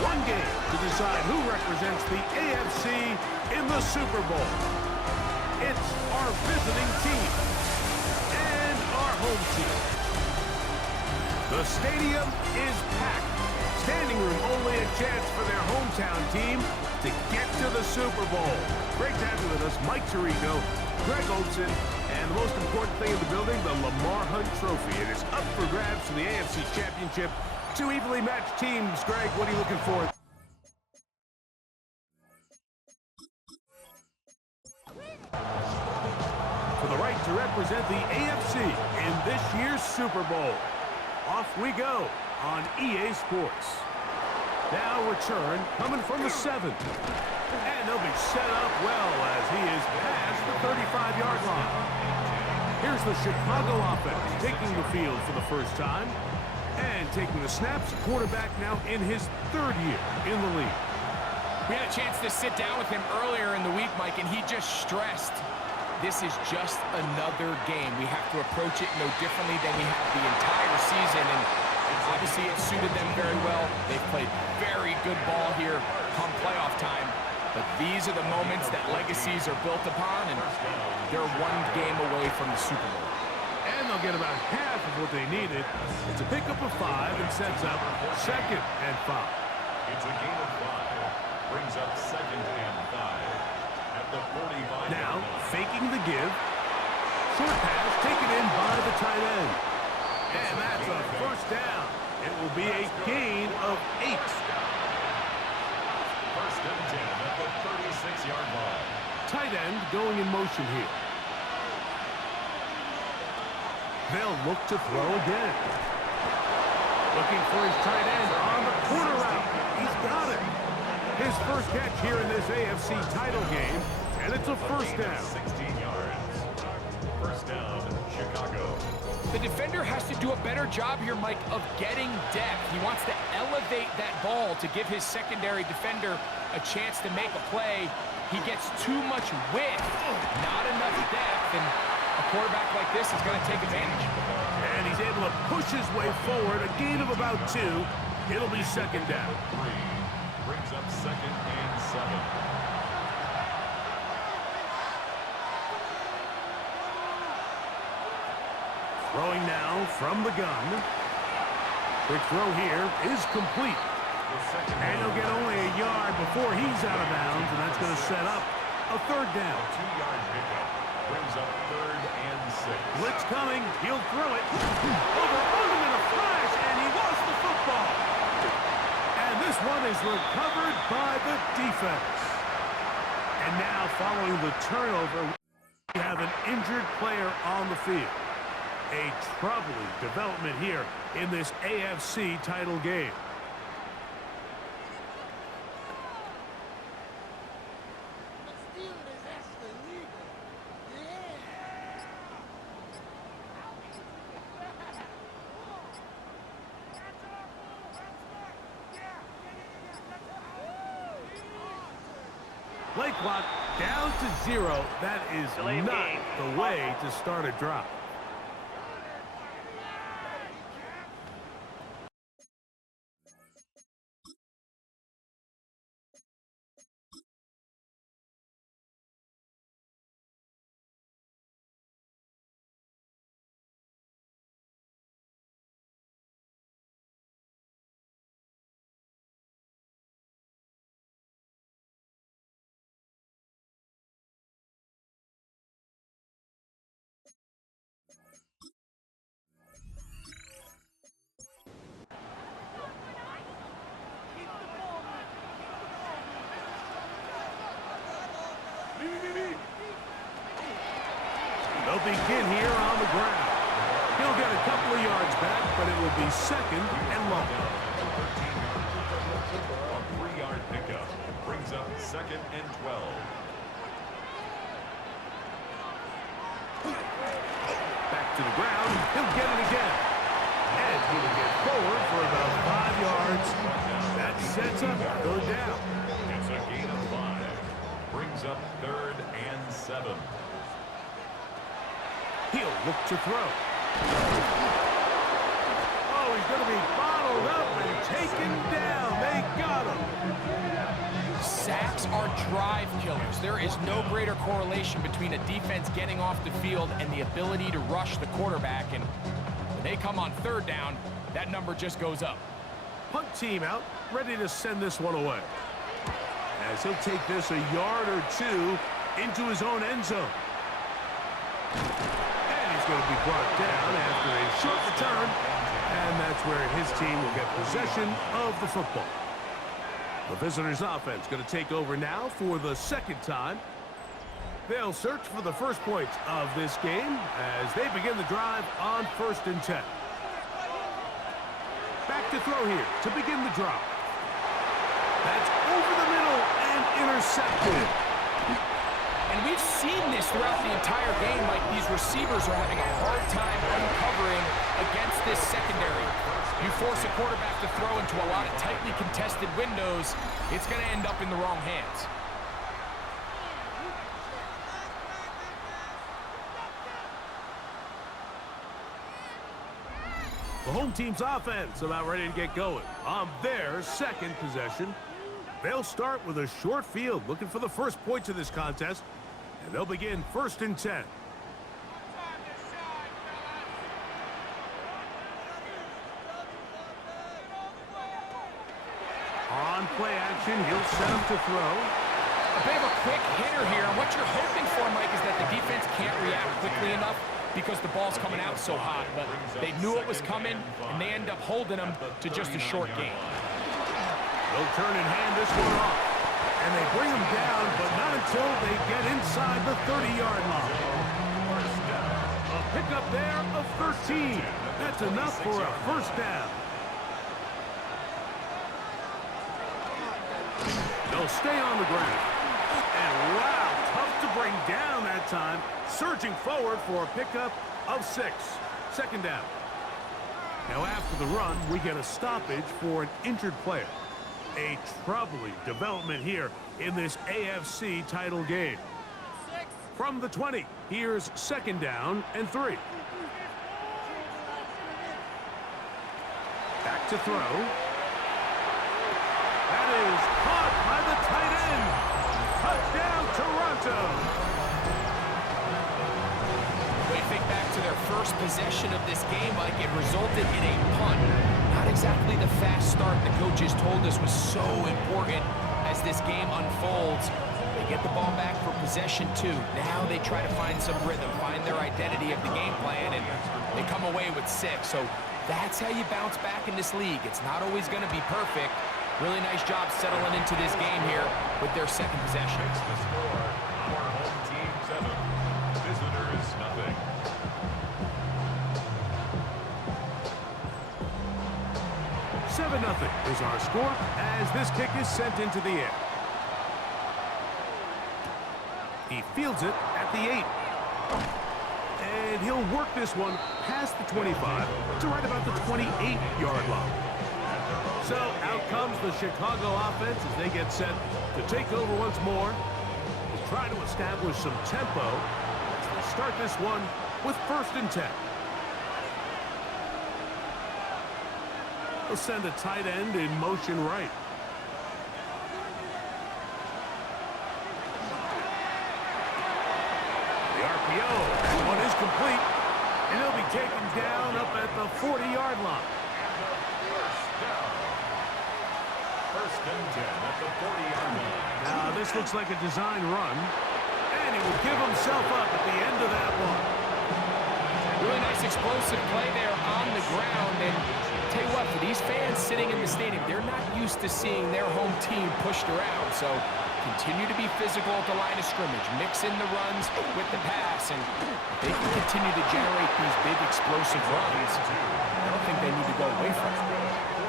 One game to decide who represents the AFC in the Super Bowl. It's our visiting team and our home team. The stadium is packed. Standing room only a chance for their hometown team to get to the Super Bowl. Great to have you with us, Mike Tirico, Greg Olsen, and the most important thing in the building, the Lamar Hunt Trophy. It is up for grabs for the AFC Championship. Two evenly matched teams. Greg, what are you looking for? For the right to represent the AFC in this year's Super Bowl. Off we go on EA Sports. Now return coming from the 7. And they'll be set up well as he is past the 35-yard line. Here's the Chicago offense taking the field for the first time. And taking the snaps, quarterback now in his 3rd year in the league. We had a chance to sit down with him earlier in the week, Mike, and he just stressed this is just another game. We have to approach it no differently than we have the entire season, and obviously it suited them very well. They've played very good ball here come playoff time, but these are the moments that legacies are built upon, and they're one game away from the Super Bowl. And they'll get about half of what they needed. It's a pickup of 5 and sets up 2nd and 5. It's a gain of 5. Brings up 2nd and 5. At the 45. Now, faking the give. Short pass taken in by the tight end. And that's a first down. It will be a gain of 8. 1st and 10 at the 36-yard line. Tight end going in motion here. They'll look to throw again. Looking for his tight end on the corner route. He's got it. His first catch here in this AFC title game, and it's a first down. 16 yards. First down, Chicago. The defender has to do a better job here, Mike, of getting depth. He wants to elevate that ball to give his secondary defender a chance to make a play. He gets too much width, not enough depth, and a quarterback like this is going to take advantage. And he's able to push his way forward, a gain of about 2. It'll be 2nd down. 3. Brings up 2nd and 7. Throwing now from the gun. Quick throw here is complete. And he'll get only a yard before he's out of bounds, and that's going to set up a 3rd down. 2-yard pickup. Brings up 3rd and 6. Blitz coming. He'll throw it. On him in a flash, and he lost the football. And this one is recovered by the defense. And now, following the turnover, we have an injured player on the field. A troubling development here in this AFC title game. Play clock down to 0. That is not the way to start a drive. They'll begin here on the ground. He'll get a couple of yards back, but it will be 2nd and long. A 3-yard pickup brings up 2nd and 12. Back to the ground. He'll get it again. And he will get forward for about 5 yards. That sets up 3rd down. It's a gain of 5. Brings up 3rd and 7. He'll look to throw. Oh, he's going to be bottled up and taken down. They got him. drive killers. There is no greater correlation between a defense getting off the field and the ability to rush the quarterback. And when they come on third down, that number just goes up. Punt team out, ready to send this one away. As he'll take this a yard or two into his own end zone. And he's going to be brought down after a short return. And that's where his team will get possession of the football. The visitors' offense going to take over now for the second time. They'll search for the first points of this game as they begin the drive on 1st and 10. Back to throw here to begin the drive. That's over the middle and intercepted. And we've seen this throughout the entire game, Mike. These receivers are having a hard time uncovering against this secondary. You force a quarterback to throw into a lot of tightly contested windows, it's going to end up in the wrong hands. The home team's offense about ready to get going on their second possession. They'll start with a short field, looking for the first points of this contest, and they'll begin 1st and 10. On play action, he'll set him to throw. A bit of a quick hitter here, and what you're hoping for, Mike, is that the defense can't react quickly enough because the ball's coming out so hot. But they knew it was coming, and they end up holding them to just a short gain. They'll turn and hand this one off. And they bring him down, but not until they get inside the 30-yard line. A pickup there of 13. That's enough for a first down. They'll stay on the ground. And wow, tough to bring down that time. Surging forward for a pickup of 6. Second down. Now after the run, we get a stoppage for an injured player. A troubling development here in this AFC title game. From the 20, here's 2nd down and 3. Back to throw. That is caught by the tight end. Touchdown, Toronto. They think back to their first possession of this game, Mike. It resulted in a punt. Not exactly the fast start the coaches told us was so important as this game unfolds. They get the ball back for possession 2. Now they try to find some rhythm, find their identity of the game plan, and they come away with 6. So that's how you bounce back in this league. It's not always going to be perfect. Really nice job settling into this game here with their second possession. The score, our home team 7, visitors nothing. Nothing is our score as this kick is sent into the air. He fields it at the 8. And he'll work this one past the 25 to right about the 28-yard line. So out comes the Chicago offense as they get set to take over once more. They'll try to establish some tempo as they start this one with 1st and 10. They'll send a tight end in motion right. The RPO, that one is complete, and he'll be taken down up at the 40-yard line. First and 10 at the 40-yard line. Now this looks like a design run, and he will give himself up at the end of that one. Really nice explosive play there on the ground, and tell you what, for these fans sitting in the stadium, they're not used to seeing their home team pushed around. So continue to be physical at the line of scrimmage, mix in the runs with the pass, and they can continue to generate these big explosive runs. I don't think they need to go away from it.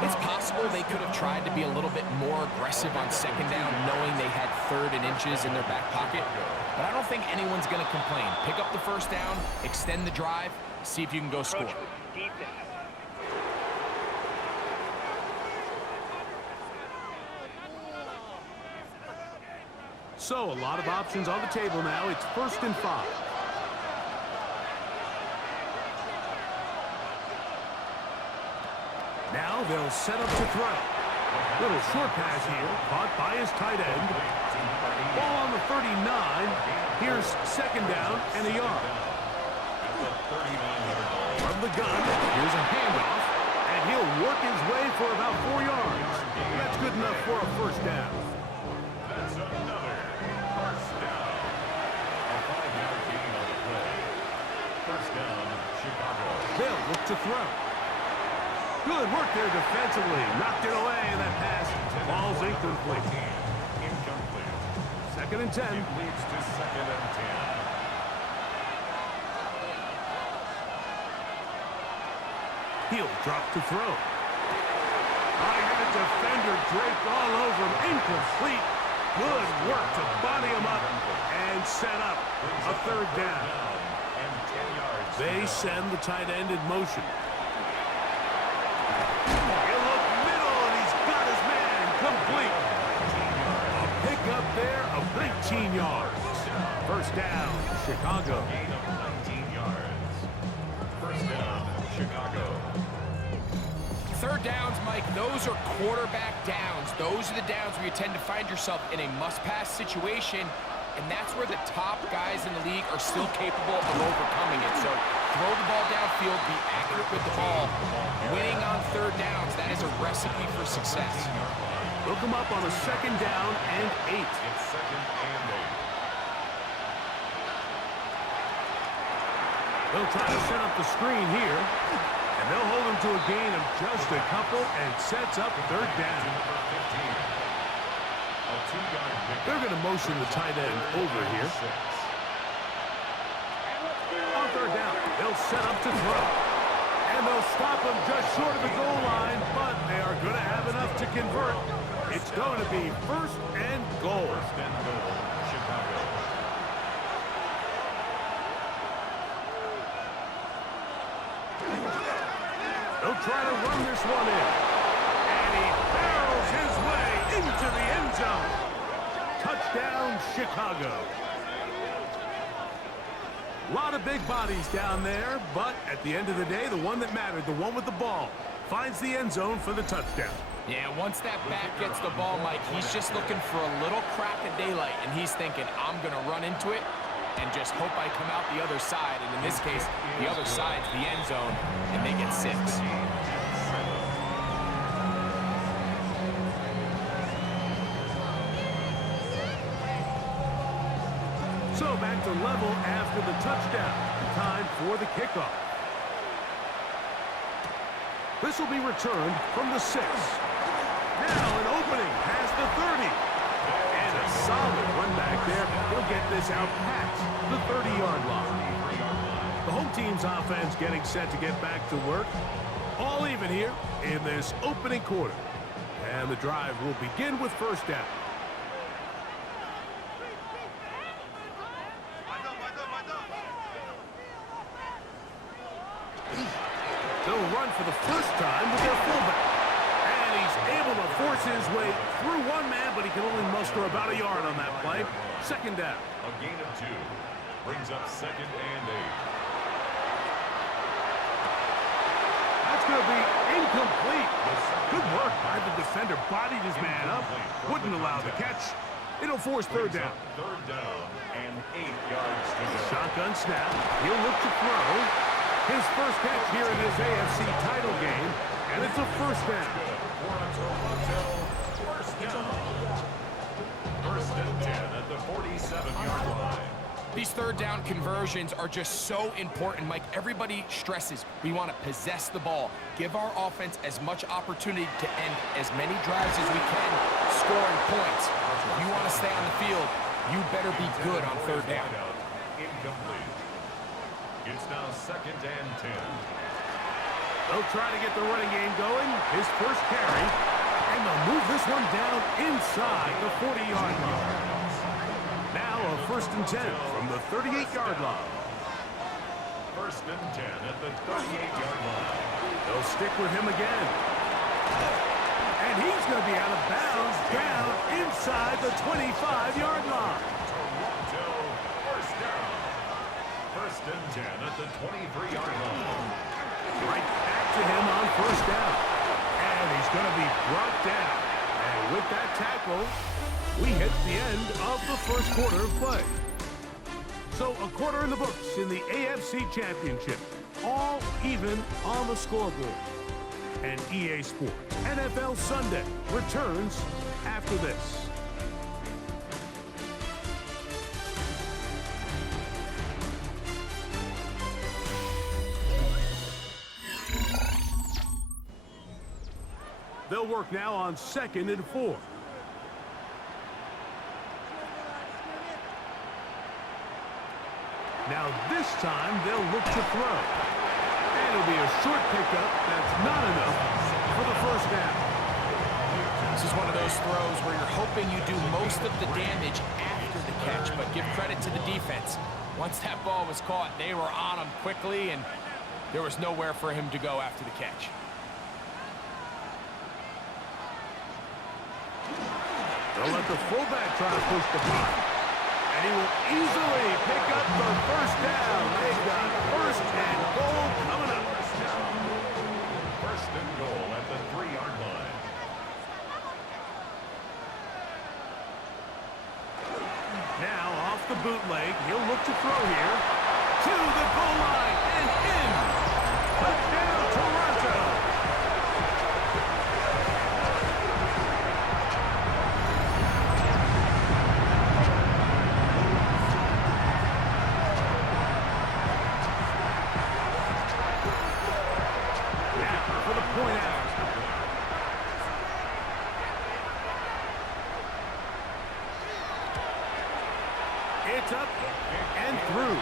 It's possible they could have tried to be a little bit more aggressive on 2nd down, knowing they had 3rd and inches in their back pocket. But I don't think anyone's going to complain. Pick up the first down, extend the drive, see if you can go score. So a lot of options on the table now. It's 1st and 5. Now they'll set up to throw. Little short pass here, caught by his tight end. Ball on the 39. Here's second down and a yard. From the gun, here's a handoff, and he'll work his way for about 4 yards. That's good enough for a first down. That's another first down. A 5-yard gain on the play. First down, Chicago. They'll look to throw. Good work there defensively. Knocked it away, and that pass falls incomplete. Incomplete. Second and 10. It leads to second and 10. He'll drop to throw. I had a defender draped all over him. Incomplete. Good work to body him up and set up a third down. And 10 yards. They send the tight end in motion. He'll look middle, and he's got his man complete. A pickup there of 19 yards. First down, Chicago. Gain of 19 yards. First down, Chicago. Third downs, Mike, those are quarterback downs. Those are the downs where you tend to find yourself in a must-pass situation, and that's where the top guys in the league are still capable of overcoming it. So throw the ball downfield, be accurate with the ball. Winning on third downs, that is a recipe for success. They'll come up on a second down and 8. It's second and 8. They'll try to set up the screen here. And they'll hold him to a gain of just a couple and sets up third down. A 2-yard pickup. They're going to motion the tight end over here. On third down, they'll set up to throw. And they'll stop him just short of the goal line, but they are going to have enough to convert. It's going to be first and goal. First and goal, Chicago. They'll try to run this one in. And he barrels his way into the end zone. Touchdown, Chicago. A lot of big bodies down there, but at the end of the day, the one that mattered, the one with the ball, finds the end zone for the touchdown. Yeah, once that back gets the ball, Mike, he's just looking for a little crack of daylight, and he's thinking, I'm going to run into it and just hope I come out the other side. And in this case, the other side's the end zone, and they get 6. So back to level after the touchdown. Time for the kickoff. This will be returned from the 6. Now an opening past the 30. And a solid run back there. He'll get this out past the 30-yard line. The home team's offense getting set to get back to work. All even here in this opening quarter. And the drive will begin with first down. They'll run for the first time with their fullback. And he's able to force his way through one man, but he can only muster about a yard on that play. Second down. A gain of 2 brings up second and 8. That's going to be incomplete. Good work by the defender. Bodied his man up. Wouldn't allow the catch. It'll force third down. Third down and 8 yards to go. Shotgun snap. He'll look to throw. His first catch here in this AFC title game, and it's a first down. First down. First and 10 at the 47-yard line. These third down conversions are just so important, Mike. Everybody stresses we want to possess the ball, give our offense as much opportunity to end as many drives as we can, scoring points. If you want to stay on the field, you better be good on third down. Incomplete. It's now second and 10. They'll try to get the running game going. His first carry. And they'll move this one down inside the 40-yard line. Now a first and 10 from the 38-yard line. First and 10 at the 38-yard line. They'll stick with him again. And he's going to be out of bounds down inside the 25-yard line. Toronto, first down. First and 10 at the 23-yard line. Right back to him on first down. And he's going to be brought down. And with that tackle, We hit the end of the first quarter of play. So a quarter in the books in the AFC Championship. All even on the scoreboard. And EA Sports NFL Sunday returns after this. They'll work now on 2nd and 4. Now this time they'll look to throw. And it'll be a short pickup that's not enough for the first down. This is one of those throws where you're hoping you do most of the damage after the catch, but give credit to the defense. Once that ball was caught, they were on him quickly, and there was nowhere for him to go after the catch. They'll let the fullback try to push the punt. And he will easily pick up the first down. They've got first and goal coming up. First and goal at the 3-yard line. Now off the bootleg, he'll look to throw here. To the goal line and in. Touchdown, Toronto. It's up and through.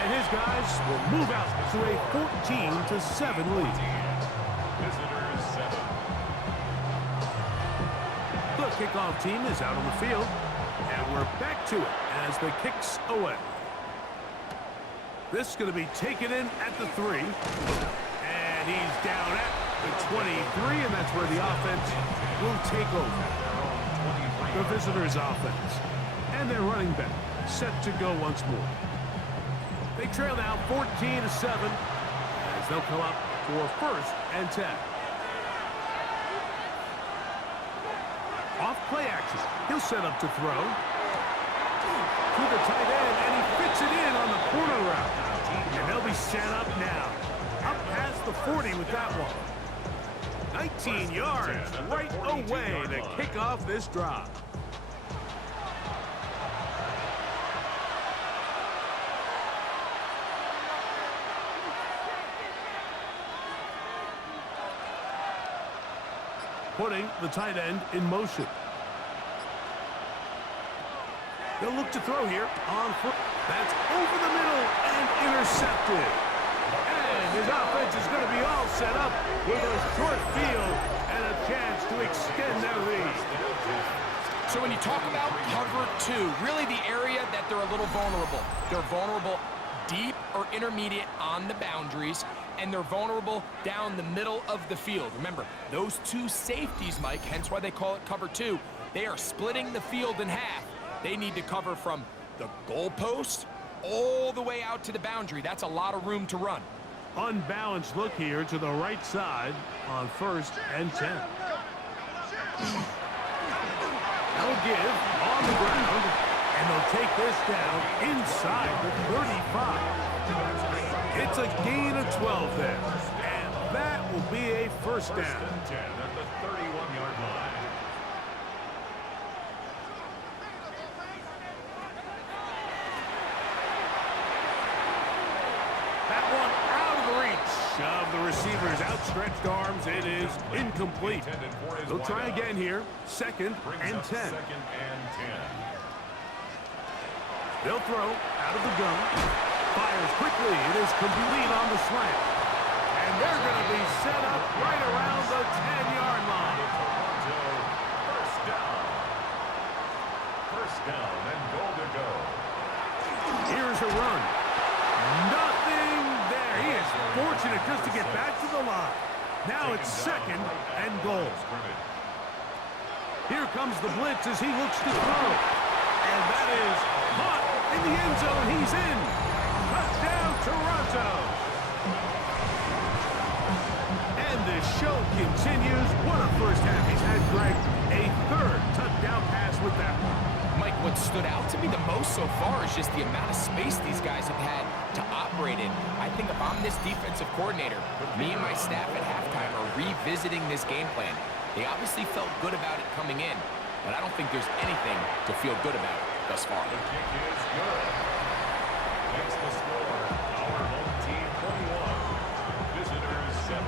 And his guys will move out to a 14-7 lead. Visitors 7. The kickoff team is out on the field. And we're back to it as the kick's away. This is going to be taken in at the 3. And he's down at the 23, and that's where the offense will take over. The visitors' offense. And their running back set to go once more. They trail now 14-7 as they'll come up for 1st and 10. Off play action. He'll set up to throw. To the tight end, and he fits it in on the corner route. And they'll be set up now. Up past the 40 with that one. 19 yards right away to kick off this drive. Putting the tight end in motion. They'll look to throw here on foot. That's over the middle and intercepted. And his offense is going to be all set up with a short field and a chance to extend their lead. So when you talk about cover 2, really the area that they're a little vulnerable. They're vulnerable deep or intermediate on the boundaries, and they're vulnerable down the middle of the field. Remember, those two safeties, Mike, hence why they call it cover 2, they are splitting the field in half. They need to cover from the goalpost all the way out to the boundary. That's a lot of room to run. Unbalanced look here to the right side on 1st and 10. They'll give on the ground, and they'll take this down inside the 35. It's a gain of 12 there, and that will be a first down. 10 at the 31-yard line. That one out of the reach of the receiver's outstretched arms. It is incomplete. They'll try again here. 2nd and 10. 2nd and 10. They'll throw out of the gun. Fires quickly. It is complete on the slant. And they're going to be set up right around the 10-yard line. First down. First down and goal to go. Here's a run. Nothing there. He is fortunate just to get back to the line. Now it's 2nd and goal. Here comes the blitz as he looks to throw. And that is caught in the end zone. He's in. Touchdown, Toronto. And the show continues. What a first half he's had, Greg. A 3rd touchdown pass with that one. far is just the amount of space these guys have had to operate in. I think if I'm this defensive coordinator, me and my staff at halftime are revisiting this game plan. They obviously felt good about it coming in, but I don't think there's anything to feel good about thus far. The kick is good. Makes the score our home team 21, visitors 7.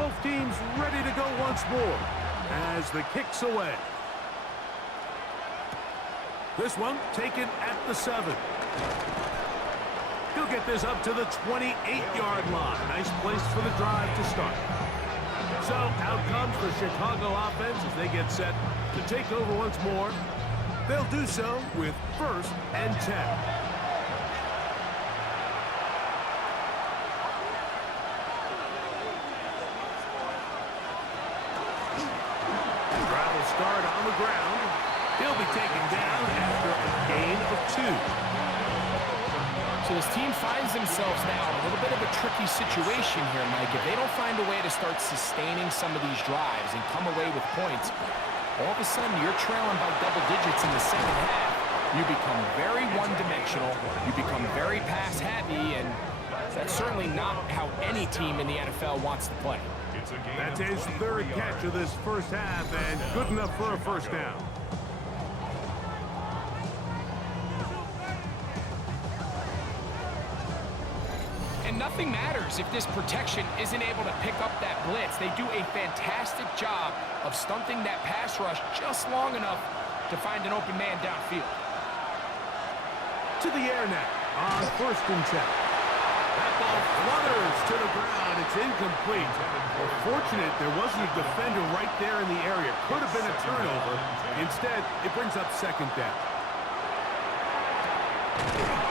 Both teams ready to go once more as the kick's away. This one taken at the 7. He'll get this up to the 28-yard line. Nice place for the drive to start. So out comes the Chicago offense as they get set to take over once more. They'll do so with 1st and 10. Start on the ground. He'll be taken down after a gain of 2. So this team finds themselves now in a little bit of a tricky situation here, Mike. If they don't find a way to start sustaining some of these drives and come away with points, all of a sudden you're trailing by double digits in the second half. You become very one-dimensional. You become very pass-heavy, and that's certainly not how any team in the NFL wants to play. That's his 3rd catch of this first half, and good enough for a first down. And nothing matters if this protection isn't able to pick up that blitz. They do a fantastic job of stunting that pass rush just long enough to find an open man downfield. To the air now on 1st and 10. That ball flutters to the ground. It's incomplete. Well, fortunate there wasn't a defender right there in the area. Could have been a turnover. Instead, it brings up 2nd down.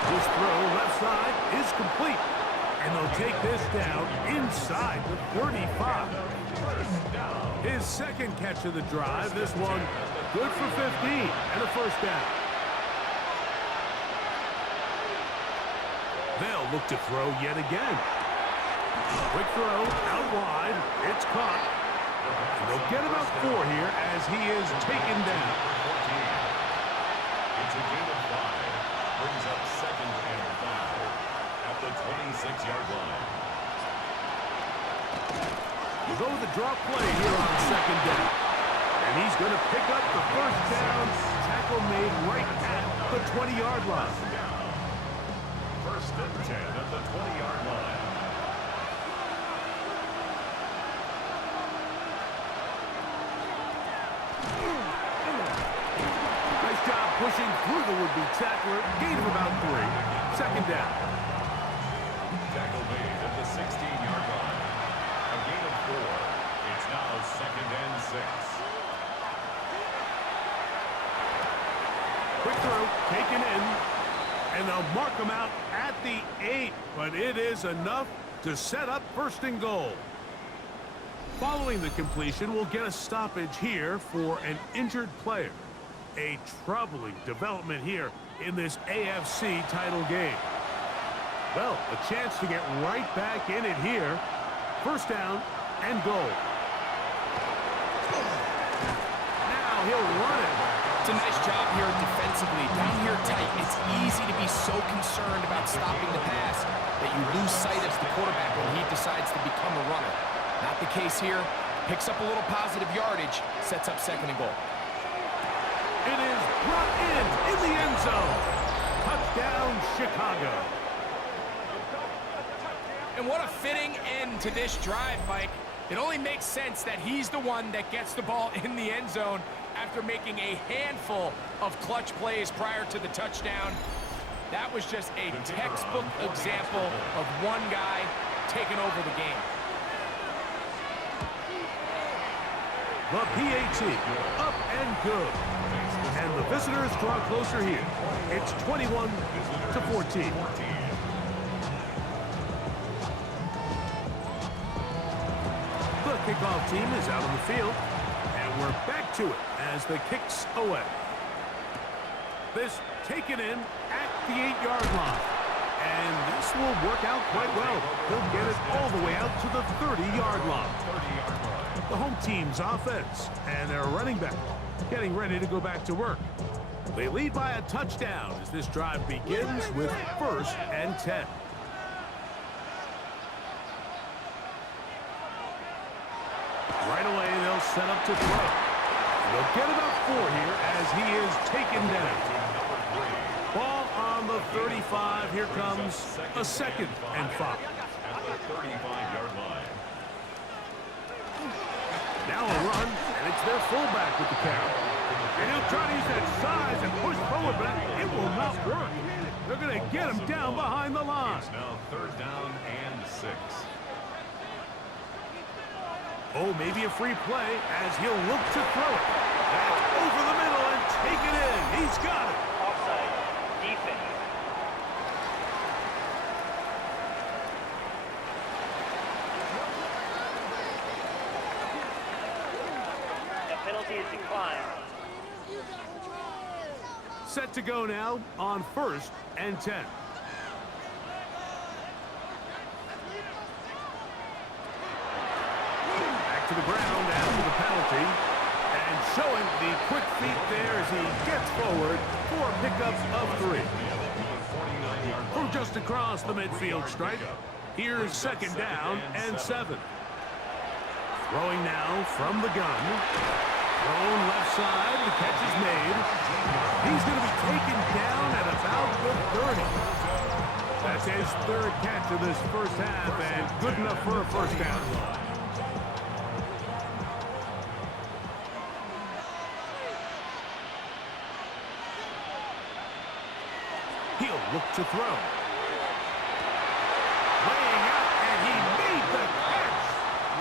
This throw left side is complete. And they'll take this down inside the 35. His 2nd catch of the drive. This one good for 15 and a first down. They'll look to throw yet again. Quick throw out wide. It's caught. And they'll get about 4 here as he is taken down. It's a gain of 5. Brings up 2nd and 5 at the 26-yard line. We'll go with the draw play here on 2nd down. And he's going to pick up the first down. Tackle made right at the 20-yard line. 1st and 10 at the 20-yard line. Nice job pushing through the would-be tackler. Gain of about 3. 2nd down. Tackle made at the 16-yard line. A gain of 4. It's now 2nd and 6. Quick throw taken in. And they'll mark him out at the 8, but it is enough to set up 1st and goal. Following the completion, we'll get a stoppage here for an injured player. A troubling development here in this AFC title game. Well, a chance to get right back in it here. 1st down and goal. Now he'll run it. It's a nice job here defensively. Down here tight, it's easy to be so concerned about stopping the pass that you lose sight of the quarterback when he decides to become a runner. Not the case here. Picks up a little positive yardage, sets up 2nd and goal. It is brought in the end zone. Touchdown, Chicago. And what a fitting end to this drive, Mike. It only makes sense that he's the one that gets the ball in the end zone after making a handful of clutch plays prior to the touchdown. That was just a textbook example of one guy taking over the game. The PAT, up and good. And the visitors draw closer here. It's 21-14. The kickoff team is out on the field. And we're back to it as the kick's away. This taken in at the 8-yard line. And this will work out quite well. He'll get it all the way out to the 30-yard line. The home team's offense and their running back getting ready to go back to work. They lead by a touchdown as this drive begins with 1st and 10. Right away, they'll set up to throw. They'll get about 4 here as he is taken down. Ball on the 35. Here comes a 2nd and 5. At the 35-yard line. Now a run, and it's their fullback with the carry. And he'll try to use that size and push forward, but it will not work. They're going to get him down behind the line. It's now 3rd down and 6. Oh, maybe a free play as he'll look to throw it. That's over the middle and take it in. He's got it. Offside. Defense. The penalty is declined. Set to go now on 1st and 10. To the ground after the penalty, and showing the quick feet there as he gets forward for a pickup of 3. From just across the midfield stripe, here's 2nd down and 7. Throwing now from the gun. Thrown left side, the catch is made. He's going to be taken down at about the 30. That's his 3rd catch of this first half, and good enough for a 1st down. He'll look to throw. Laying out, and he made the catch.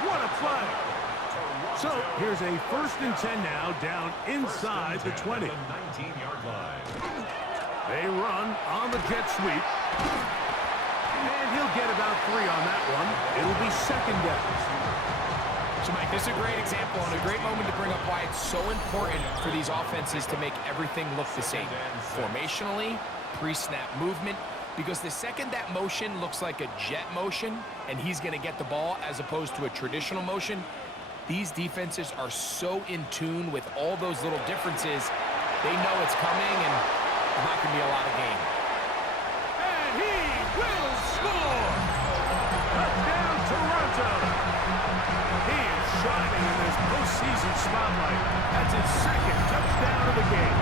What a play. So here's a 1st and 10 now, down inside the 20. 19-yard line. They run on the jet sweep. And he'll get about 3 on that one. It'll be 2nd down. So, Mike, this is a great example and a great moment to bring up why it's so important for these offenses to make everything look the same. Formationally, pre-snap movement, because the second that motion looks like a jet motion and he's going to get the ball as opposed to a traditional motion, these defenses are so in tune with all those little differences. They know it's coming, and there's not going to be a lot of game. And he will score! Touchdown, Toronto! He is shining in this postseason spotlight. That's his 2nd touchdown of the game.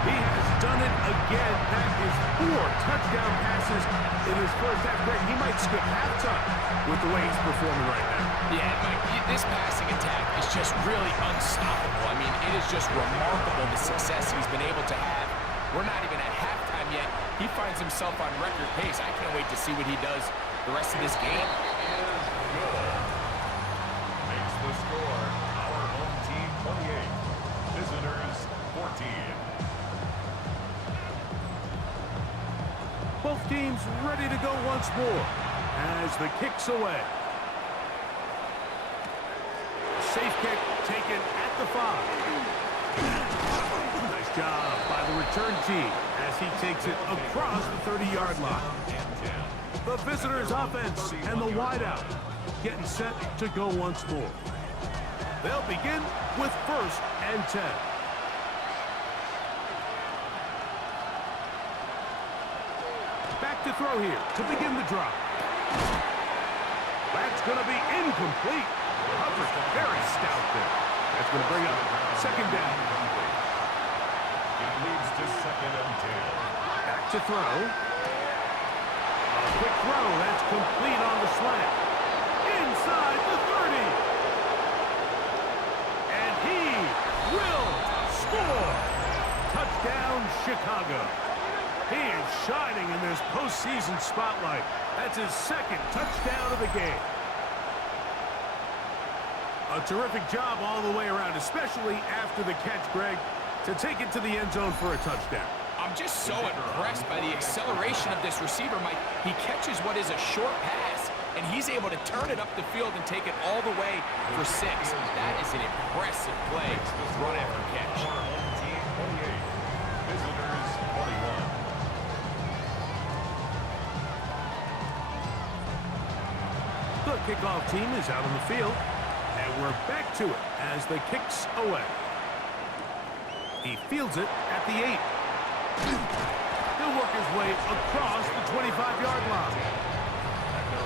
He has done it again. That is 4 touchdown passes in his first half. Greg, he might skip halftime with the way he's performing right now. Yeah, Mike, this passing attack is just really unstoppable. I mean, it is just remarkable the success he's been able to have. We're not even at halftime yet. He finds himself on record pace. I can't wait to see what he does the rest of this game. Makes the score our home team 28. Visitors 14. Both teams ready to go once more as the kick's away. Safe kick taken at the 5. Nice job by the return team as he takes it across the 30-yard line. The visitors' offense and the wideout getting set to go once more. They'll begin with 1st and 10. Back to throw here to begin the drive. That's going to be incomplete. Coverage very stout there. That's going to bring up 2nd down. It leads to 2nd and 10. Back to throw. A quick throw. That's complete on the slant. Inside the 30. And he will score. Touchdown, Chicago. He is shining in this postseason spotlight. That's his 2nd touchdown of the game. A terrific job all the way around, especially after the catch, Greg, to take it to the end zone for a touchdown. I'm just so impressed by the acceleration of this receiver, Mike. He catches what is a short pass, and he's able to turn it up the field and take it all the way for 6. That is an impressive play, run after catch. Our home team 28. Visitors 21. kickoff team is out on the field. And we're back to it as the kick's away. He fields it at the 8. He'll work his way across the 25-yard line.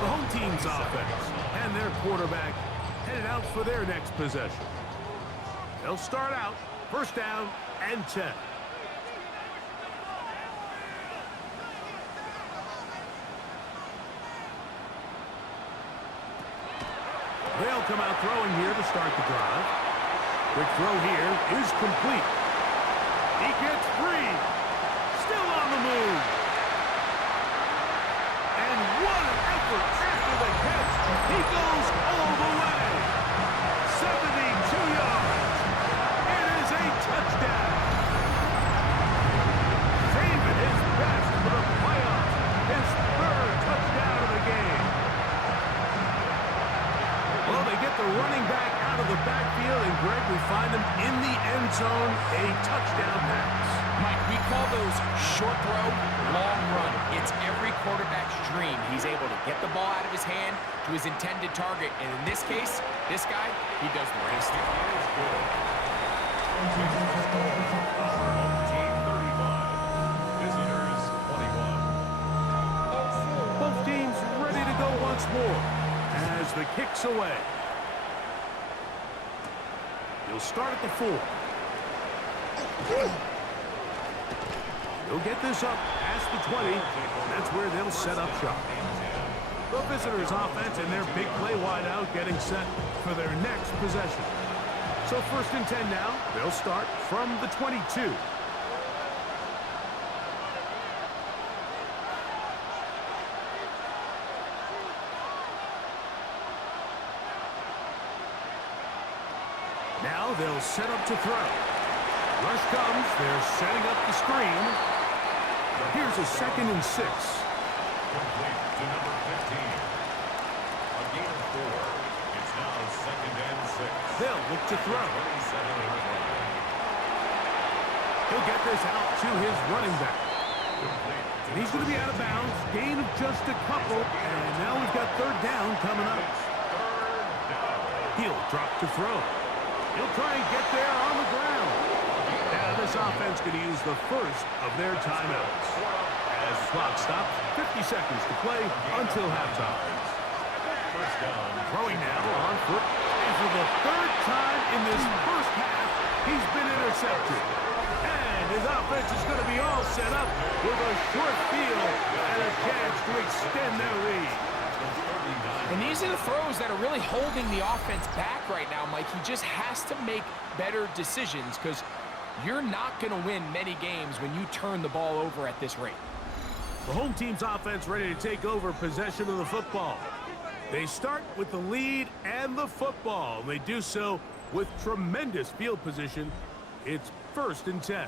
The home team's offense and their quarterback headed out for their next possession. They'll start out first down and 10. They'll come out throwing here to start the drive. Quick throw here is complete. He gets free. Still on the move. And what an effort after the catch. He goes all the way. 72 yards. It is a touchdown. Saving his best for the playoffs. His third touchdown of the game. Well, they get the running back out of the backfield, and Greg, we find him in the end zone, a touchdown pass. Mike, we call those short throw, long run. It's every quarterback's dream. He's able to get the ball out of his hand to his intended target, and in this case, this guy, he does the rest. Team 35, visitors 21. Both teams ready to go once more as the kick's away. He'll start at the 4. He'll get this up past the 20. That's where they'll set up shop. The visitors' offense and their big play wideout getting set for their next possession. So first and 10 now. They'll start from the 22. Now they'll set up to throw. Rush comes. They're setting up the screen. Here's a 2nd and 6. Complete to number 15. A gain of 4. It's now 2nd and 6. They'll look to throw. 27-yard line. He'll get this out to his running back. Complete to And he's going to be out of bounds. Gain of just a couple. And now we've got 3rd down coming up. 3rd down. He'll drop to throw. He'll try and get there on the ground. Now this offense going to use the first of their timeouts. As the clock stops, 50 seconds to play until halftime. First down. Throwing now on foot. And for the 3rd time in this first half, he's been intercepted. And his offense is going to be all set up with a short field and a chance to extend their lead. And these are the throws that are really holding the offense back right now, Mike. He just has to make better decisions because you're not going to win many games when you turn the ball over at this rate. The home team's offense ready to take over possession of the football. They start with the lead and the football. They do so with tremendous field position. It's 1st and 10.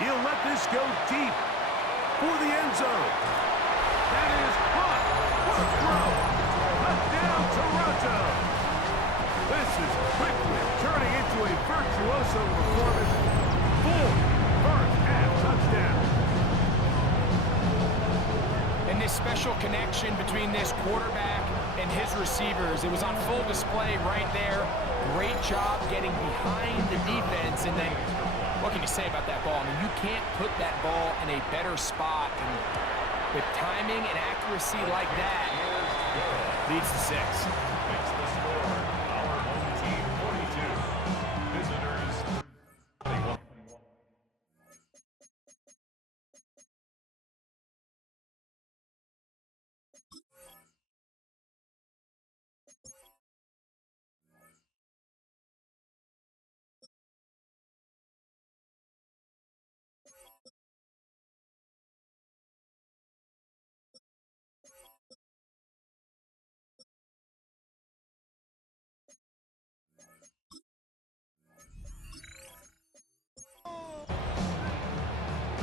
He'll let this go deep for the end zone. That is caught. What a throw. Touchdown, Toronto. This is quickly turning into a virtuoso performance. 4 first-half touchdowns. And this special connection between this quarterback and his receivers, it was on full display right there. Great job getting behind the defense, and then what can you say about that ball? I mean, you can't put that ball in a better spot. And with timing and accuracy like that, leads to 6. Makes the score. Our home team 42. Visitors 21.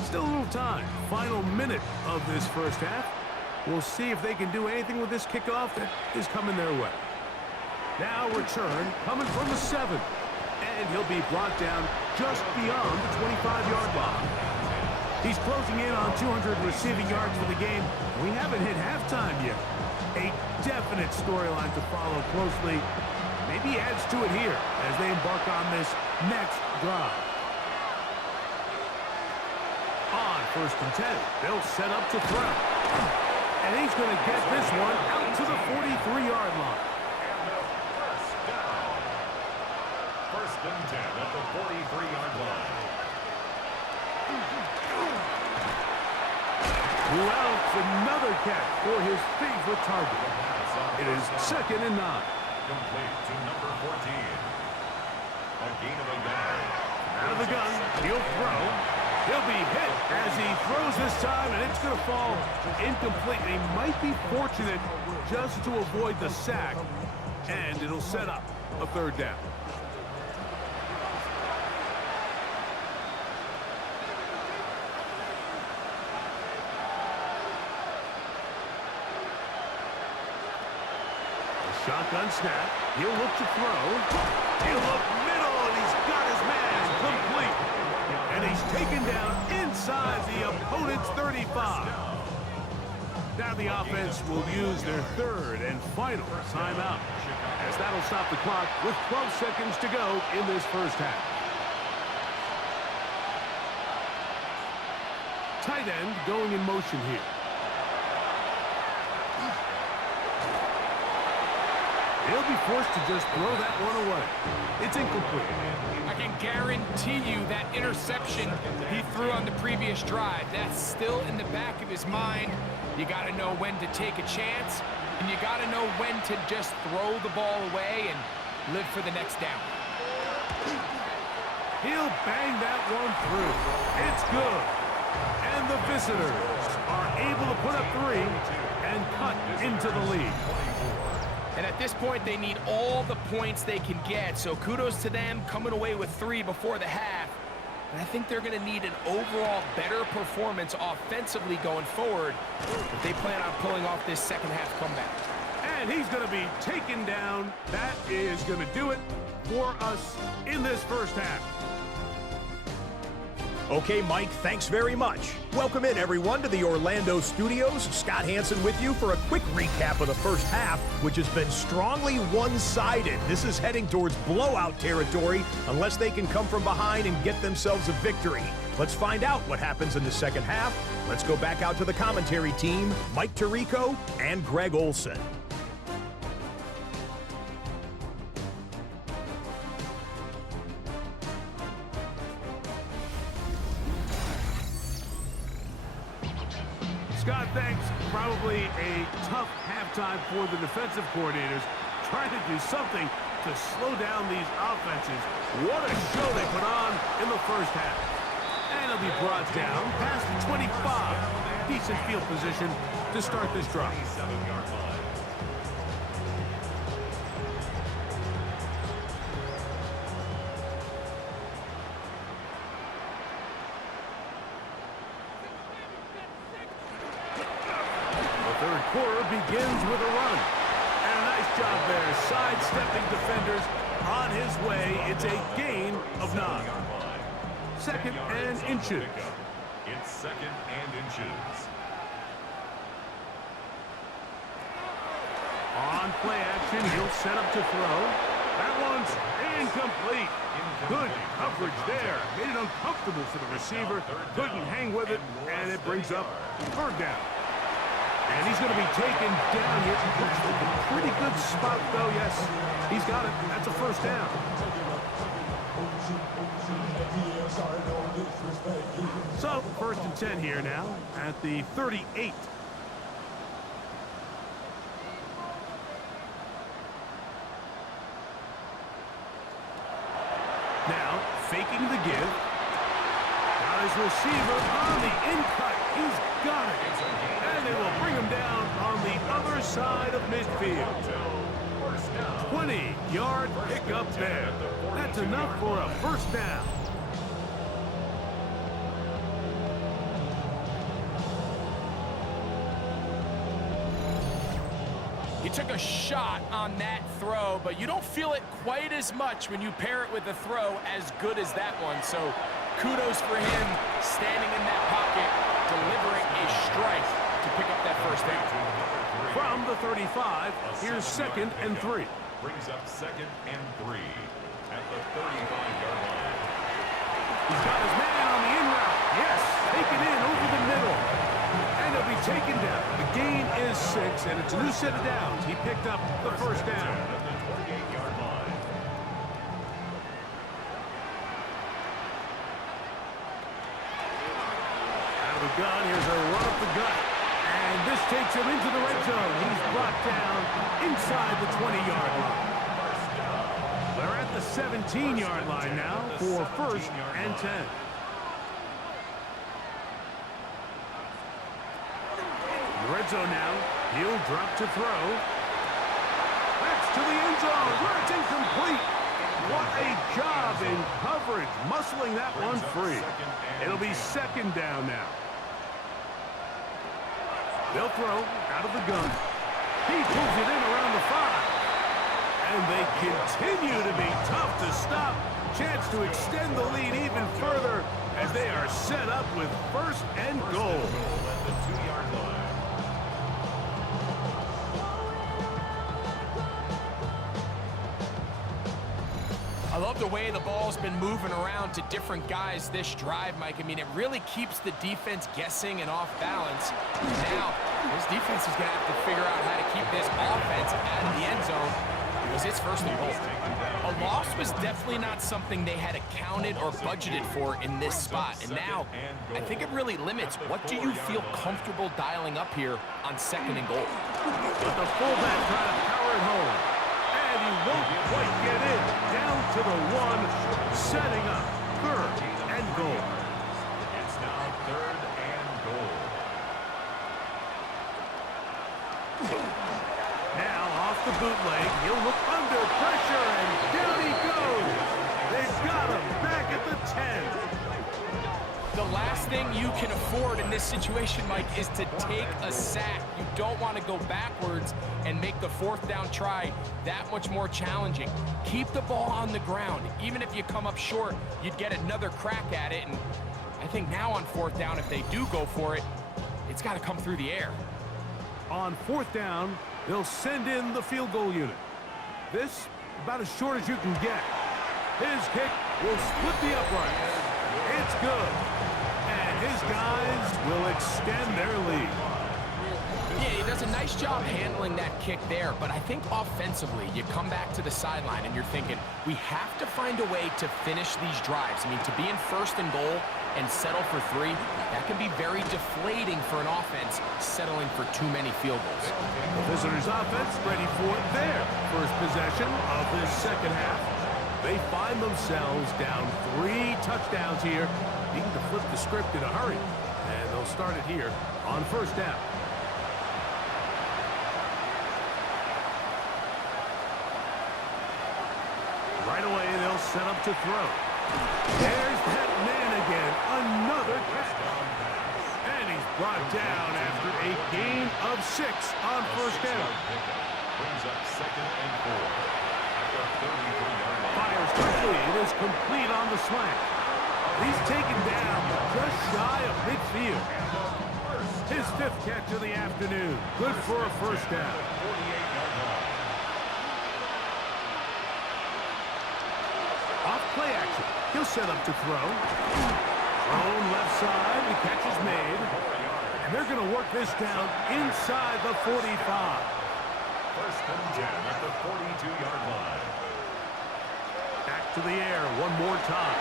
Still a little time. Final minute of this first half. We'll see if they can do anything with this kickoff that is coming their way. Now return coming from the 7. And he'll be brought down just beyond the 25-yard line. He's closing in on 200 receiving yards for the game. We haven't hit halftime yet. A definite storyline to follow closely. Maybe adds to it here as they embark on this next drive. On 1st and 10, they'll set up to throw. And he's going to get this one out to the 43-yard line. First and 10 at the 43-yard line. Well, it's another catch for his favorite target. It is 2nd and 9. Complete to number 14. A gain of a yard. Out of the gun, he'll throw. He'll be hit as he throws this time, and it's going to fall incomplete. He might be fortunate just to avoid the sack, and it'll set up a 3rd down. Shotgun snap. He'll look to throw. He'll look middle, and he's got his man complete. And he's taken down inside the opponent's 35. Now the offense will use their 3rd and final timeout, as that'll stop the clock with 12 seconds to go in this first half. Tight end going in motion here. He'll be forced to just throw that one away. It's incomplete. I can guarantee you that interception he threw on the previous drive, that's still in the back of his mind. You got to know when to take a chance, and you got to know when to just throw the ball away and live for the next down. He'll bang that one through. It's good. And the visitors are able to put up 3 and cut into the lead. And at this point, they need all the points they can get. So kudos to them coming away with 3 before the half. And I think they're going to need an overall better performance offensively going forward if they plan on pulling off this second half comeback. And he's going to be taken down. That is going to do it for us in this first half. Okay, Mike, thanks very much. Welcome in, everyone, to the Orlando studios. Scott Hansen with you for a quick recap of the first half, which has been strongly one-sided. This is heading towards blowout territory unless they can come from behind and get themselves a victory. Let's find out what happens in the second half. Let's go back out to the commentary team, Mike Tirico and Greg Olson. Scott, thanks. Probably a tough halftime for the defensive coordinators, trying to do something to slow down these offenses. What a show they put on in the first half. And it'll be brought down past the 25. Decent field position to start this drive. Third quarter begins with a run. And a nice job there, sidestepping defenders on his way. It's a gain of 9. 2nd and inches. It's 2nd and inches. On play action, he'll set up to throw. That one's incomplete. Good coverage there. Made it uncomfortable for the receiver. Couldn't hang with it, and it brings up 3rd down. And he's going to be taken down here. Looks like a pretty good spot, though. Yes, he's got it. That's a 1st down. So, 1st and 10 here now at the 38. Now, faking the give. Got his receiver on the in-cut. He's got it. And they will bring him down on the other side of midfield. 20-yard pickup there. That's enough for a 1st down. He took a shot on that throw, but you don't feel it quite as much when you pair it with a throw as good as that one. So kudos for him standing in that pocket, delivering a strike to pick up that first down. From the 35, here's 2nd and 3. Brings up 2nd and 3 at the 35-yard line. He's got his man on the in route. Yes, taken in over the middle. And he'll be taken down. The gain is 6, and it's a new set of downs. He picked up the first down. At the 28-yard line. Out of the gun, here's a run up the gut. And this takes him into the red zone. He's brought down inside the 20-yard line. They're at the 17-yard line now for 1st and 10. The red zone now. He'll drop to throw. That's to the end zone where it's incomplete. What a job in coverage, muscling that one free. It'll be 2nd down now. They'll throw out of the gun. He pulls it in around the 5. And they continue to be tough to stop. Chance to extend the lead even further as they are set up with 1st and goal. At the 2-yard line. I love the way the ball's been moving around to different guys this drive, Mike. I mean, it really keeps the defense guessing and off balance. Now, this defense is going to have to figure out how to keep this offense out of the end zone because it's 1st and goal. A loss was definitely not something they had accounted or budgeted for in this spot. And now, I think it really limits what do you feel comfortable dialing up here on 2nd and goal. But the fullback trying to power it home. And he won't quite get in. Down to the 1, setting up 3rd and goal. It's now 3rd and goal. Now off the bootleg, he'll look under pressure, and down he goes. They've got him back at the 10. The last thing you can afford in this situation, Mike, is to take a sack. You don't want to go backwards and make the 4th down try that much more challenging. Keep the ball on the ground. Even if you come up short, you'd get another crack at it. And I think now on 4th down, if they do go for it, it's got to come through the air. On 4th down, they'll send in the field goal unit. This, about as short as you can get. His kick will split the uprights. It's good. And his guys will extend their lead. Yeah, he does a nice job handling that kick there, but I think offensively, you come back to the sideline and you're thinking, we have to find a way to finish these drives. I mean, to be in 1st and goal and settle for 3, that can be very deflating for an offense settling for too many field goals. The visitors' offense ready for their first possession of this 2nd half. They find themselves down 3 touchdowns here, needing to flip the script in a hurry. And they'll start it here on 1st down. Right away, they'll set up to throw. There's that man again, another catch. And he's brought down after a gain of 6 on 1st down. Brings up 2nd and 4 at the 33-yard line. Fires quickly. It is complete on the slant. He's taken down just shy of midfield. His 5th catch of the afternoon. Good for a 1st down. 48-yard line. Off play action. He'll set up to throw. Thrown left side. The catch is made. And they're going to work this down inside the 45. 1st and 10 at the 42-yard line. Back to the air one more time.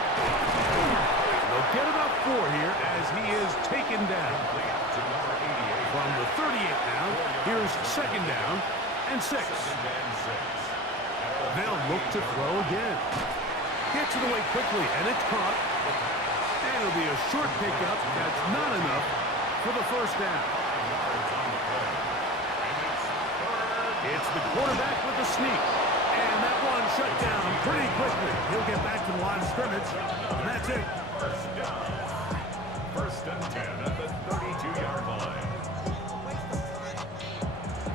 They'll get about 4 here as he is taken down. To number 88. From the 38 now, here's 2nd down and 6. 2nd and 6. They'll look to throw again. Gets it away quickly, and it's caught. And it'll be a short pickup. That's not enough for the 1st down. It's the quarterback with the sneak. And that one shut down pretty quickly. He'll get back to the line of scrimmage. And that's it. 1st down. 1st and 10 at the 32-yard line.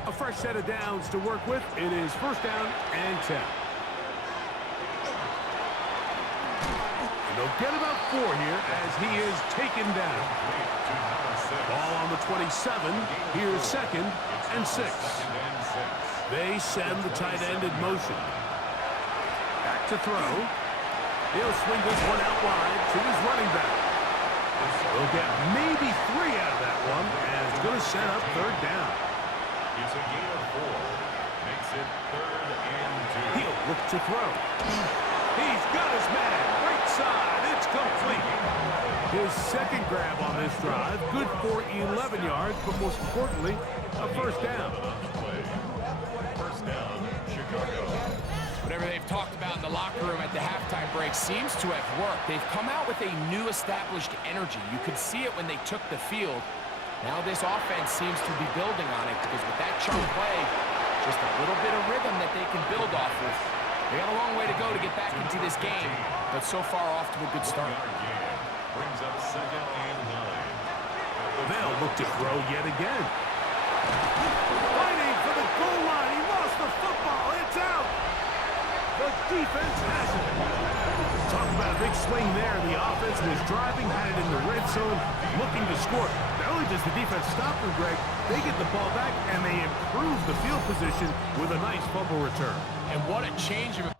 A fresh fresh set of downs to work with. It is first down and 10. And they'll get about 4 here as he is taken down. Ball on the 27. Here's second and 6. They send the tight end in motion. Back to throw. He'll swing this one out wide to his running back. He'll get maybe 3 out of that one, and it's going to set up third down. It's a gain of 4. Makes it third and 2. He'll look to throw. He's got his man. Right side. It's complete. His second grab on this drive. Good for 11 yards, but most importantly, a first down. First down, Chicago. Whatever they've talked about in the locker room at the halftime break seems to have worked. They've come out with a new established energy. You could see it when they took the field. Now this offense seems to be building on it because with that chunk play, just a little bit of rhythm that they can build off of. They got a long way to go to get back into this game, but so far off to a good start. Brings up second and 9. They'll look to throw yet again. Fighting for the goal line. He lost the football. It's out. The defense has it. Talk about a big swing there. The offense was driving, had it in the red zone, looking to score. Not only does the defense stop them, Greg, they get the ball back, and they improve the field position with a nice fumble return. And what a change of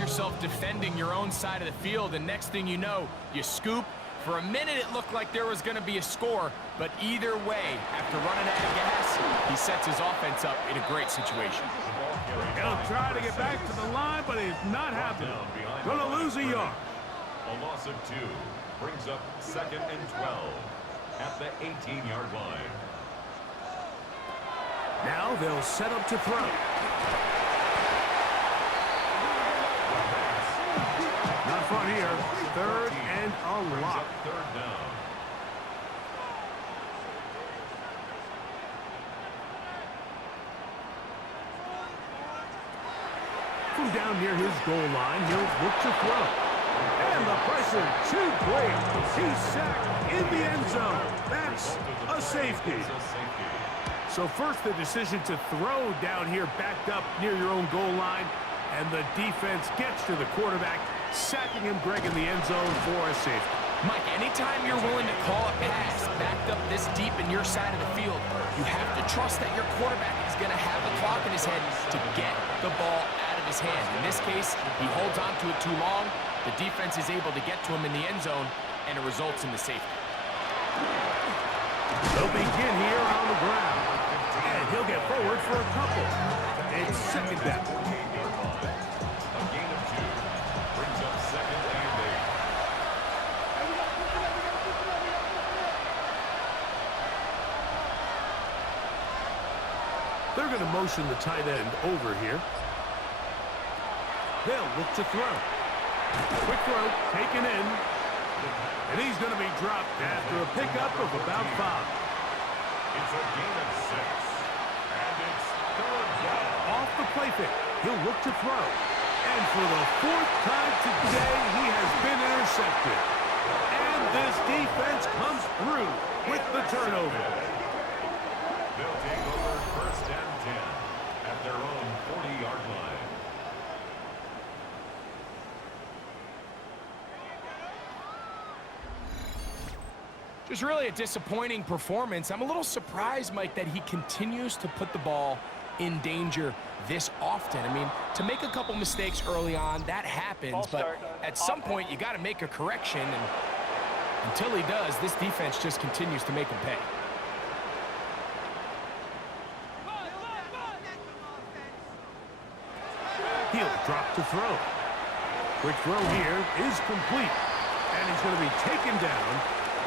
yourself defending your own side of the field, and next thing you know, you scoop. For a minute, it looked like there was going to be a score, but either way, after running out of gas, he sets his offense up in a great situation. He'll try to get back to the line, but it's not happening. Going to lose a yard. A loss of 2 brings up second and 12 at the 18-yard line. Now they'll set up to throw. Not fun here. Third and a lot. Third down. From down near his goal line, he'll look to throw. And the pressure too great. He's sacked in the end zone. That's a safety. So first the decision to throw down here backed up near your own goal line. And the defense gets to the quarterback, sacking him, Greg, in the end zone for a safety. Mike, anytime you're willing to call a pass backed up this deep in your side of the field, you have to trust that your quarterback is going to have the clock in his head to get the ball out of his hand. In this case, he holds on to it too long. The defense is able to get to him in the end zone, and it results in the safety. They'll begin here on the ground, and he'll get forward for a couple. It's second down. A gain of 2 brings up second and 8. They're going to motion the tight end over here. They'll look to throw. Quick throw, taken in. And he's going to be dropped after a pickup of about 5. It's a gain of 6. And it's third down. Off the play fake, he'll look to throw. And for the 4th time today, he has been intercepted. And this defense comes through with the turnover. They'll take over first and 10 at their own 40-yard line. was really a disappointing performance. I'm a little surprised, Mike, that he continues to put the ball in danger this often. I mean, to make a couple mistakes early on, that happens, but at some point you got to make a correction, and until he does, this defense just continues to make him pay. He'll drop to throw. Quick throw here is complete, and he's going to be taken down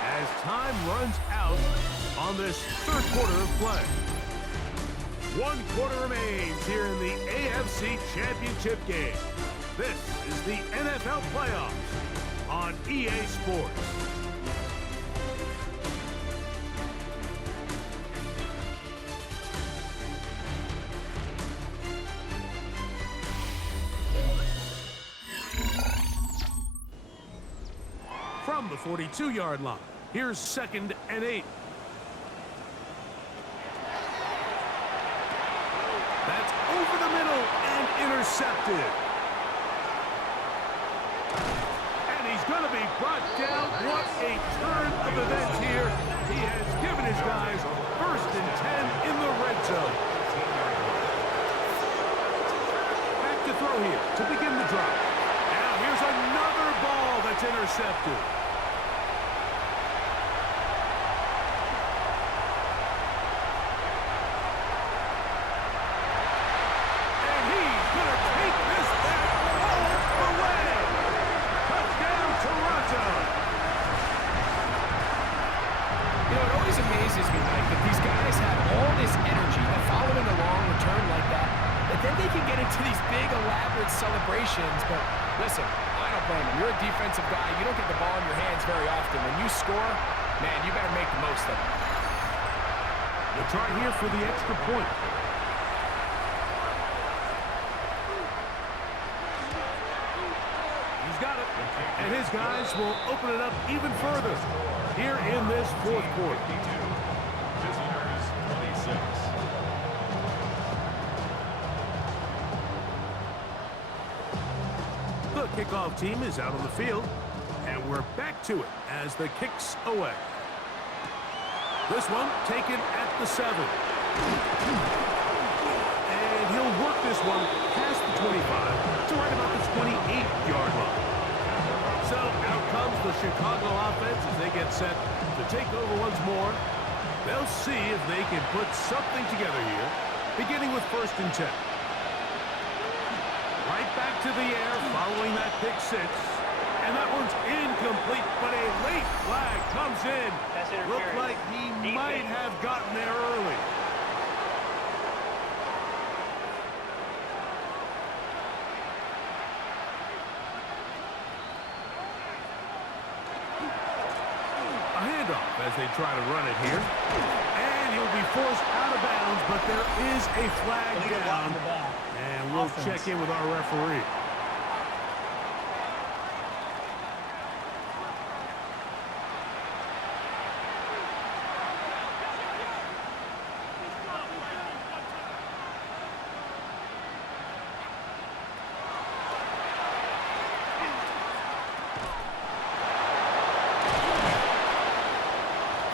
as time runs out on this third quarter of play. 1 quarter remains here in the AFC Championship game. This is the NFL playoffs on EA Sports. From the 42-yard line, here's 2nd and 8. That's over the middle and intercepted. And he's going to be brought down. What a turn of events here. He has given his guys 1st and 10 in the red zone. Back to throw here to begin the drive. Now here's another ball that's intercepted. Celebrations, but listen, I don't blame him. You're a defensive guy. You don't get the ball in your hands very often. When you score, man, you better make the most of it. We'll try here for the extra point. He's got it, and his guys will open it up even further here in this 4th quarter. Visitors 26. The kickoff team is out on the field, and we're back to it as the kicks away. This one taken at the 7. And he'll work this one past the 25 to right about the 28-yard line. So out comes the Chicago offense as they get set to take over once more. They'll see if they can put something together here, beginning with 1st and 10. Right back to the air following that pick 6. And that one's incomplete, but a late flag comes in. Looked like he might have gotten there early. A handoff as they try to run it here. And he'll be forced out of bounds, but there is a flag down. And we'll check in with our referee.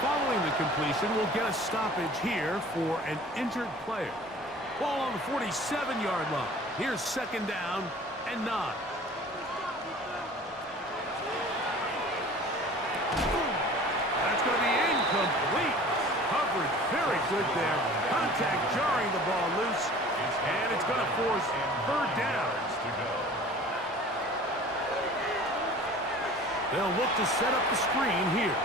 Following the completion, we'll get a stoppage here for an injured player. Ball on the 47-yard line. Here's 2nd down and 9. That's going to be incomplete. Coverage very good there. Contact jarring the ball loose. And it's going to force 3rd down. They'll look to set up the screen here.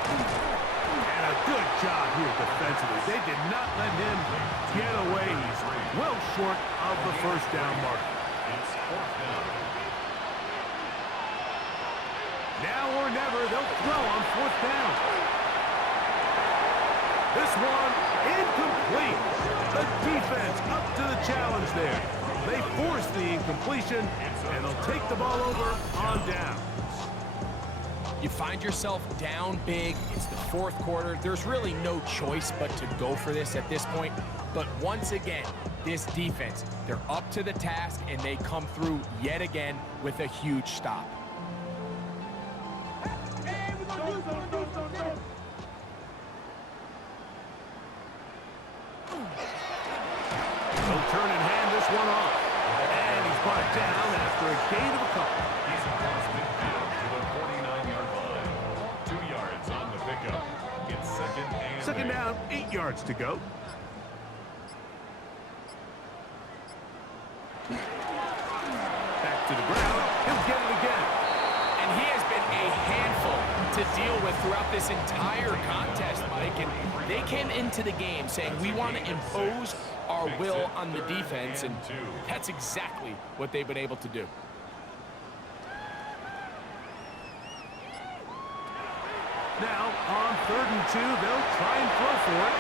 And a good job here defensively. They did not let him get away. He's well short of the 1st down mark. It's 4th down. Now or never, they'll throw on 4th down. This one incomplete. The defense up to the challenge there. They force the incompletion, and they'll take the ball over on down. You find yourself down big. It's the 4th quarter. There's really no choice but to go for this at this point. But once again, this defense, they're up to the task, and they come through yet again with a huge stop. He'll turn and hand this one off. And he's brought down after a gain of a couple. He's across midfield to the 49-yard line. 2 yards on the pickup. It's second down, 8 yards to go. Back to the ground. He'll get it again. And he has been a handful to deal with throughout this entire contest, Mike. And they came into the game saying, we want to impose our will on the defense, and that's exactly what they've been able to do. Now, on 3rd and 2, they'll try and throw for it.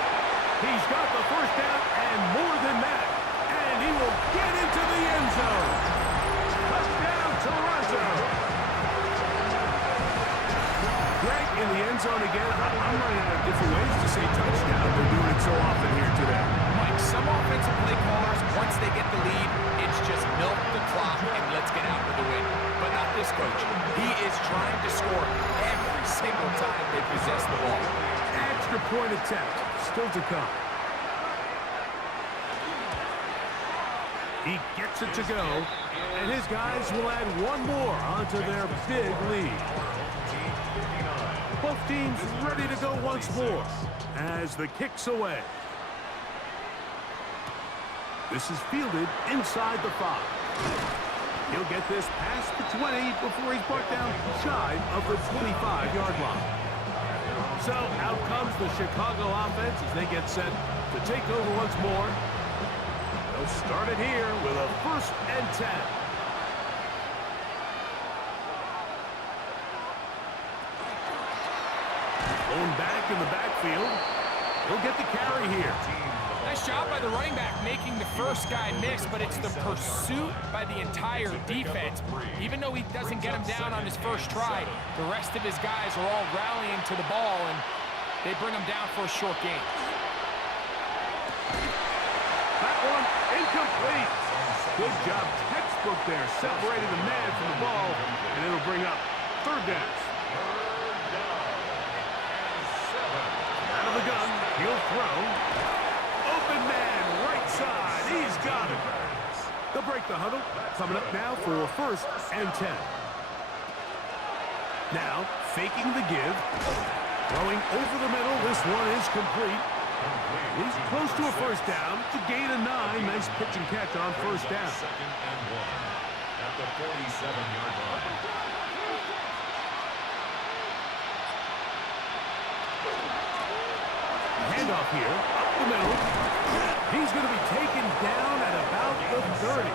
He's got the first down and more than that. And he will get into the end zone. Touchdown, Toronto. Greg, in the end zone again. I'm running out of different ways to say touchdown. They're doing it so often here today. Mike, some offensive play callers, once they get the lead, it's just milk the clock and let's get out with the win. But not this coach. He is trying to score every single time they possess the ball. Extra point attempt still to come. He gets it to go, and his guys will add one more onto their big lead. Both teams ready to go once more as the kick's away. This is fielded inside the 5. He'll get this past the 20 before he's brought down shy of the 25-yard line. So out comes the Chicago offense as they get set to take over once more. They'll start it here with a 1st and 10. Going back in the backfield. He'll get the carry here. Nice job by the running back making the first guy miss, but it's the pursuit by the entire defense. Even though he doesn't get him down on his first try, the rest of his guys are all rallying to the ball, and they bring him down for a short gain. That one incomplete. Good job, textbook there, separating the man from the ball, and it'll bring up 3rd down. Out of the gun, he'll throw. Open man, right side. He's got it. They'll break the huddle. Coming up now for 1st and 10. Now, faking the give. Throwing over the middle. This one is complete. He's close to a 1st down. To gain a 9. Nice pitch and catch on 1st down. 2nd and 1 at the 47-yard line. Handoff here, up the middle. He's going to be taken down at about the 30.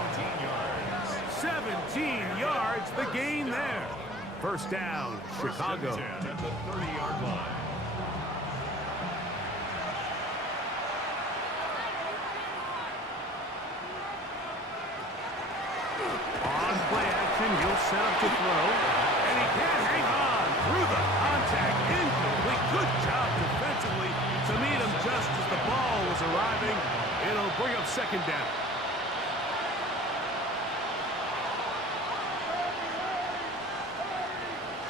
17 yards, the gain there. 1st down, Chicago. 1st and 10 at the 30-yard line. On play action, he'll set up to throw. And he can't hang on through the contact. Incomplete. Good job defensively to meet him just as the ball was arriving. It'll bring up 2nd down.